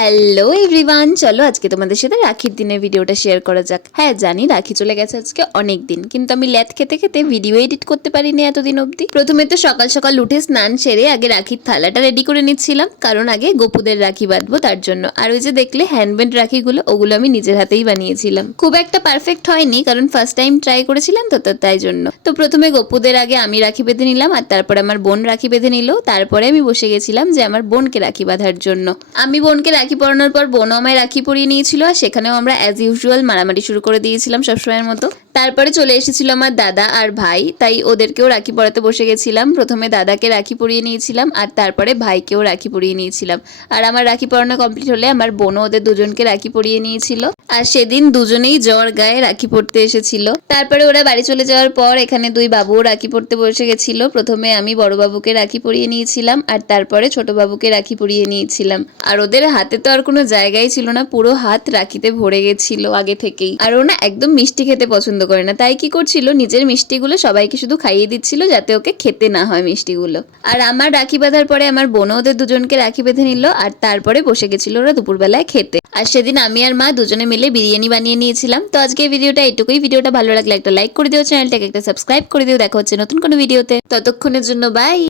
Hello everyone চলো আজকে তোমাদের সাথে রাখির দিনের ভিডিওটা শেয়ার করা যাক। হ্যাঁ জানি রাখি চলে গেছে আজকে অনেক দিন, কিন্তু আমি ল্যাদ খেতে খেতে ভিডিও এডিট করতে পারিনি এতদিন অবধি। প্রথমে তো সকাল সকাল উঠে স্নান সেরে আগে রাখির থালাটা রেডি করে নিচ্ছিলাম, কারণ আগে গোপুদের রাখি বাঁধবো তার জন্য। আর ওই যে দেখলে হ্যান্ডমেড রাখিগুলো, ওগুলো আমি নিজের হাতেই বানিয়েছিলাম। খুব একটা পারফেক্ট হয়নি, কারণ ফার্স্ট টাইম ট্রাই করেছিলাম তো তাই জন্য। তো প্রথমে গোপুদের আগে আমি রাখি বেঁধে নিলাম, আর তারপরে আমার বোন রাখি বেঁধে নিল। তারপরে আমি বসে গেছিলাম যে আমার বোনকে রাখি বাঁধার জন্য। আমি বোনকে রাখি পরানোর পর বোনও আমায় রাখি পরিয়ে নিয়েছিল, আর সেখানেও আমরা অ্যাজ ইউজুয়াল মারামারি শুরু করে দিয়েছিলাম সবসময়ের মতো। তারপরে চলে এসেছিল আমার দাদা আর ভাই, তাই ওদেরকেও রাখি পরাতে বসে গেছিলাম। প্রথমে দাদাকে রাখি পরিয়ে নিয়েছিলাম আর তারপরে ভাইকেও রাখি পরিয়ে নিয়েছিলাম। আর আমার রাখি পরানো কমপ্লিট হলে আমার বোনও ওদের দুজনকে রাখি পরিয়ে নিয়েছিল। আর সেদিন দুজনেই জ্বর গায়ে রাখি পড়তে এসেছিল। তারপরে ওরা বাড়ি চলে যাওয়ার পর এখানে দুই বাবুও রাখি পড়তে বসে গেছিল। প্রথমে আমি বড় বাবুকে রাখি পরিয়ে নিয়েছিলাম আর তারপরে ছোট বাবুকে রাখি পরিয়ে নিয়েছিলাম। আর ওদের হাতে তো আর কোনো জায়গাই ছিল না, পুরো হাত রাখিতে ভরে গেছিল আগে থেকেই। আর ও না একদম মিষ্টি খেতে পছন্দ করে না। তাই কি করছিল? নিজের মিষ্টিগুলো সবাইকে শুধু খাইয়ে দিচ্ছিল যাতে ওকে খেতে না হয় মিষ্টিগুলো। আর আমার রাখি বাঁধার পরে আমার বোনও ওদের দুজনকে রাখি বেঁধে নিল আর তারপরে বসে গেছিল ওরা দুপুরবেলায় খেতে। আর সেদিন আমি আর মা দুজনে মিলে বিরিয়ানি বানিয়ে নিয়েছিলাম। তো আজকে ভিডিওটা এটুকুই ভিডিওটা ভালো লাগলে একটা লাইক করে দিও, চ্যানেলটাকে একটা সাবস্ক্রাইব করে দিও। দেখা হচ্ছে নতুন কোনো ভিডিওতে। ততক্ষণের জন্য বাই।